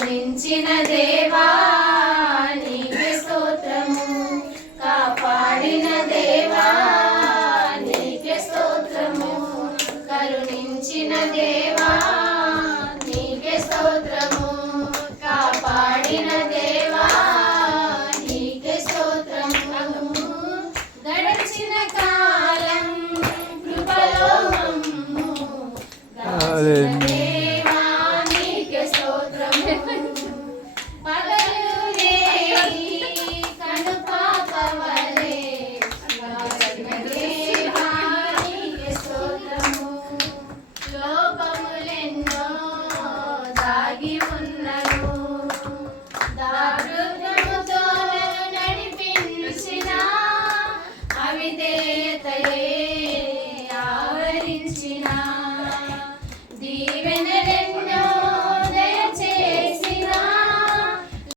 కరుణించిన దేవా నీకే స్తోత్రము, కాపాడిన దేవా నీకే స్తోత్రము, కరుణించిన దేవా నీకే స్తోత్రము, కాపాడిన దేవా నీకే స్తోత్రము. గడిచిన కాలం కృపలో మమ్ము కాచిన దేవా నీకే స్తోత్రము, పగలు రేయి కనుపాప వలె కాచిన దేవా నీకే స్తోత్రము. లోపములెన్నో దాగి ఉన్న